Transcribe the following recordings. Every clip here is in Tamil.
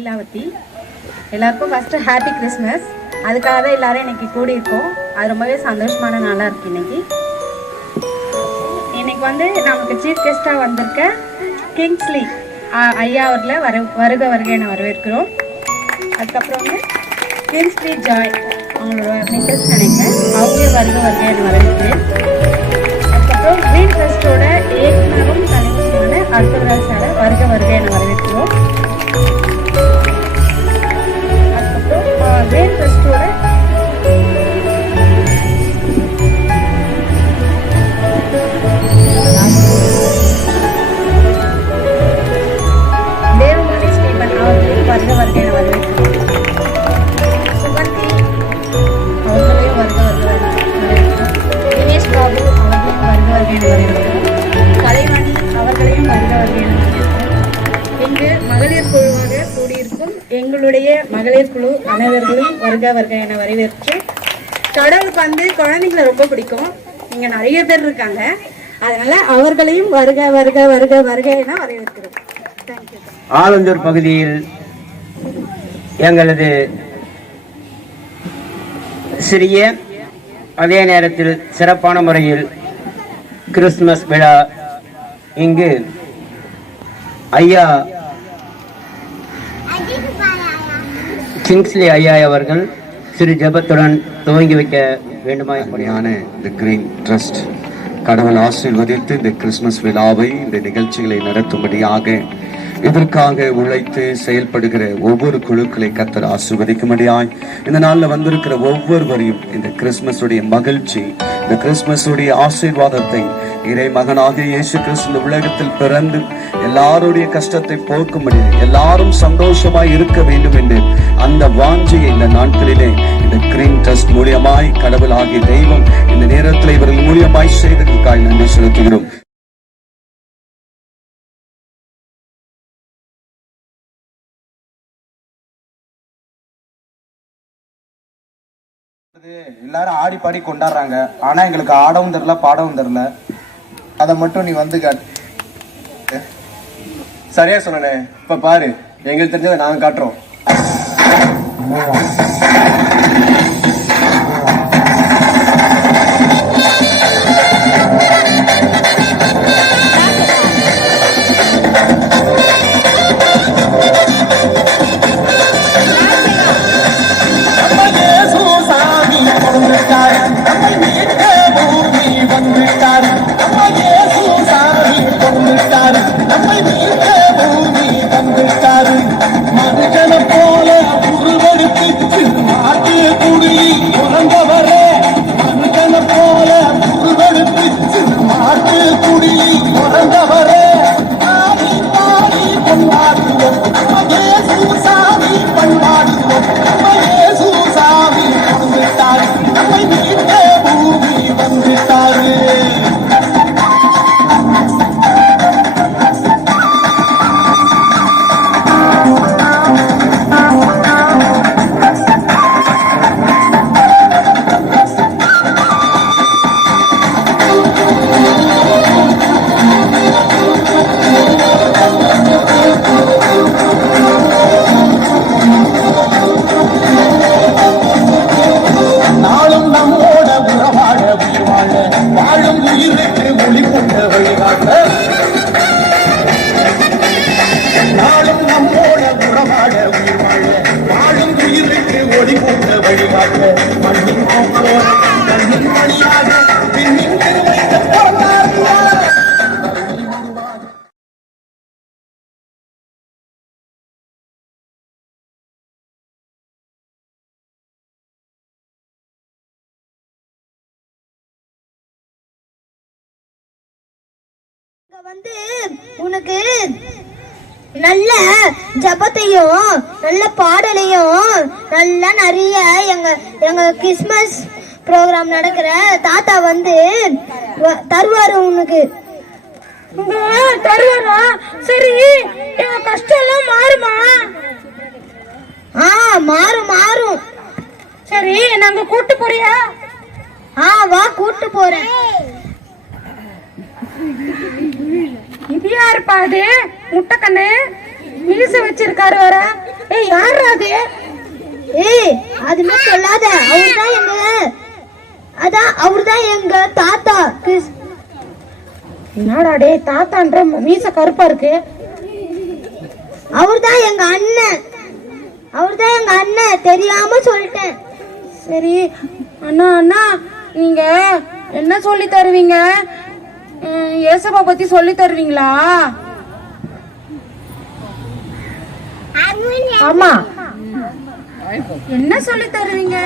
லீலாவதி. எல்லாருக்கும் ஃபஸ்ட்டு ஹாப்பி கிறிஸ்மஸ் அதுக்காக தான் எல்லோரும் இன்னைக்கு கூடியிருக்கோம். அது ரொம்பவே சந்தோஷமான நாளாக இருக்குது இன்னைக்கு. இன்னைக்கு வந்து நமக்கு சீஃப் கெஸ்ட்டாக வந்திருக்க கிங்ஸ்லி ஐயா அவர்களை வர வருக வருகை வரவேற்கிறோம். அதுக்கப்புறம் வந்து கிங்ஸ்லி ஜாய் அவங்களோட மிக்கஸ் நினைக்கிறேன் அவங்களே வருக வருகை என வரவேற்கிறேன். அதுக்கப்புறம் க்ரீன் ஃபெஸ்டோட இயக்குனரும் தலைவருமான அற்புதராஜ் எங்களுடைய மகளிர் குழு அனைவர்களையும் வருக வருக என வரவேற்று கடவுளுக்கு வந்து குழந்தைங்களை ரொம்ப பிடிக்கும். இங்க நிறைய பேர் இருக்காங்க. அதனால அவர்களையும் வருக வருக வருக வருக என வரவேற்கிறோம். ஆலந்தூர் பகுதியில் எங்களது சிறிய அதே நேரத்தில் சிறப்பான முறையில் கிறிஸ்துமஸ் விழா இங்கு ஐயா கிங்ஸ்லி ஐயா அவர்கள் சிறு ஜெபத்துடன் துவங்கி வைக்க வேண்டுமாய் அருமையான இந்த கிரீன் ட்ரஸ்ட் கடவுள் ஆசீர்வதித்து இந்த கிறிஸ்துமஸ் விழாவை இந்த நிகழ்ச்சிகளை நடத்தும்படியாக இதற்காக உழைத்து செயல்படுகிற ஒவ்வொரு குழுக்களை கத்தர் ஆசீர்வதிக்கும்படியாய் இந்த நாளில் வந்திருக்கிற ஒவ்வொருவரையும் இந்த கிறிஸ்துமஸுடைய மகிழ்ச்சி இந்த கிறிஸ்துமஸுடைய ஆசீர்வாதத்தை இறை மகனாக இயேசு கிறிஸ்து இந்த உலகத்தில் பிறந்து எல்லாருடைய கஷ்டத்தை போக்கும்படி எல்லாரும் சந்தோஷமாய் இருக்க வேண்டும் என்று அந்த வாஞ்சியை இந்த நாட்களிலே இந்த கிரீன் ட்ரஸ்ட் மூலியமாய் கடவுள் ஆகிய தெய்வம் இந்த நேரத்தில் இவர்கள் மூலியமாய் செய்ததற்காக நன்றி செலுத்துகிறோம். எல்லாரும் ஆடி பாடி கொண்டாடுறாங்க. ஆனா எங்களுக்கு ஆடவும் தெரில பாடவும் தெரில அதை மட்டும் நீ வந்து காட்டு சரியா சொன்னனே இப்ப பாரு. எங்களுக்கு தெரிஞ்சதை நாங்க காட்டுறோம். மண்ணின் கண்ணின் மணியாக பின்னின் வந்து உனக்கு நல்ல ஜபத்தையும் நல்ல பாடலையும் நல்ல நிறைய எங்க எங்க கிறிஸ்மஸ் ப்ரோக்ராம் நடக்கிற தாத்தா வந்து தருவாரு உனக்கு. தருவாரா? சரி எங்க கஷ்டம் எல்லாம் மாறுமா? ஆ மாறும் மாறும். சரி நாங்க கூட்டு போறியா? ஆ வா கூட்டு போறேன். இது யாருப்பா அது? முட்டைக்கண்ணு மீச வச்சிருக்காரு வர ஏய் யார் அது? ஏய் அதுமே சொல்லாத. அவர்தான் எங்க? அதான் அவர்தான் எங்க தாத்தா. என்னடா டேய் தாத்தான்ற மீச கருப்பா இருக்கு. அவர்தான் எங்க அண்ணன். அவர்தான் எங்க அண்ணன். தெரியாம சொல்லிட்டேன். சரி அண்ணா அண்ணா நீங்க என்ன சொல்லி தருவீங்க? ஏசப்பா பத்தி சொல்லி தருவீங்களா? ஆமா. என்ன சொல்லி தருவீங்க?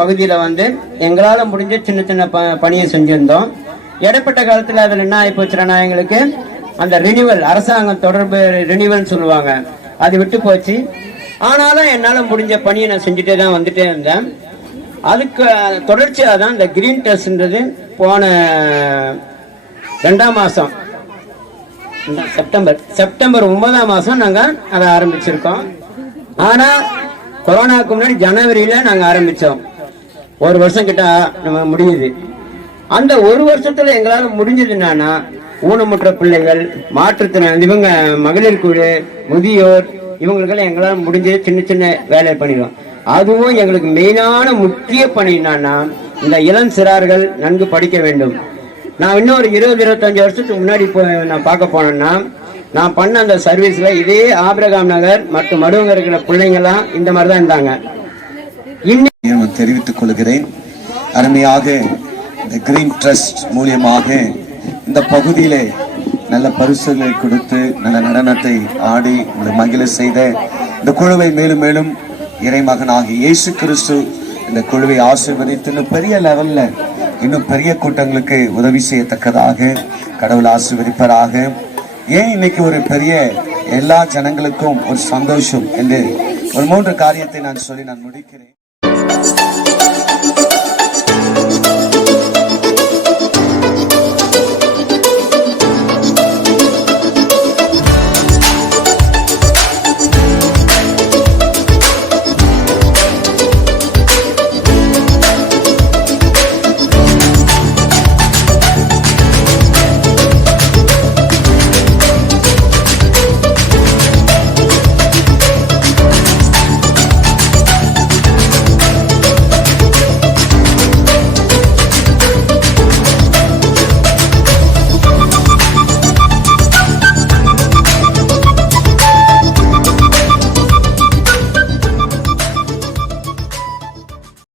பகுதியில் வந்து எங்களால் முடிஞ்ச சின்ன சின்ன ப பணியை செஞ்சுருந்தோம். இடைப்பட்ட காலத்தில் அதில் என்ன ஆகி போச்சுன்னா எங்களுக்கு அந்த ரினிவல் அரசாங்கம் தொடர்பு ரினிவல்னு சொல்லுவாங்க. அது விட்டு போச்சு. ஆனாலும் என்னால் முடிஞ்ச பணியை நான் செஞ்சுட்டே தான் வந்துட்டே இருந்தேன். அதுக்கு தொடர்ச்சியாக தான் இந்த கிரீன் டெஸ்ட்ன்றது போன ரெண்டாம் மாதம் செப்டம்பர் செப்டம்பர் ஒன்பதாம் மாதம் நாங்கள் அதை ஆரம்பிச்சிருக்கோம். ஆனால் கொரோனாவுக்கு முன்னாடி ஜனவரியில் நாங்கள் ஆரம்பித்தோம் ஒரு வருஷம் கிட்ட நம்ம முடியுது. அந்த ஒரு வருஷத்துல எங்களால முடிஞ்சது என்னன்னா ஊனமுற்ற பிள்ளைகள் மாற்றுத்திறன் இவங்க மகளிர் குழு முதியோர் இவங்களுக்கெல்லாம் எங்களால முடிஞ்சது சின்ன சின்ன வேலை பண்ணிடுவோம். அதுவும் எங்களுக்கு மெயினான முக்கிய பணி என்னன்னா இந்த இளம் சிறார்கள் நன்கு படிக்க வேண்டும். நான் இன்னொரு இருபது இருபத்தஞ்சு வருஷத்துக்கு முன்னாடி போ நான் பார்க்க போனேன்னா நான் பண்ண அந்த சர்வீஸில் இதே ஆபிரகாம் நகர் மற்றும் மடுவங்க இருக்கிற பிள்ளைங்கள்லாம் இந்த மாதிரி தான் இருந்தாங்க. இன்னும் நான் தெரிவித்துக் கொள்கிறேன். அருமையாக இந்த கிரீன் ட்ரஸ்ட் மூலியமாக இந்த பகுதியிலே நல்ல பரிசுகளை கொடுத்து நல்ல நடனத்தை ஆடி உங்களை மகிழ செய்த இந்த குழுவை மேலும் மேலும் இறைமகனாகி இயேசு கிறிஸ்து இந்த குழுவை ஆசீர்வதித்து இன்னும் பெரிய லெவல்ல இன்னும் பெரிய கூட்டங்களுக்கு உதவி செய்யத்தக்கதாக கடவுள் ஆசீர்வதிப்பதாக ஏன் இன்னைக்கு ஒரு பெரிய எல்லா ஜனங்களுக்கும் ஒரு சந்தோஷம் என்று ஒரு மூன்று காரியத்தை நான் சொல்லி நான் முடிக்கிறேன்.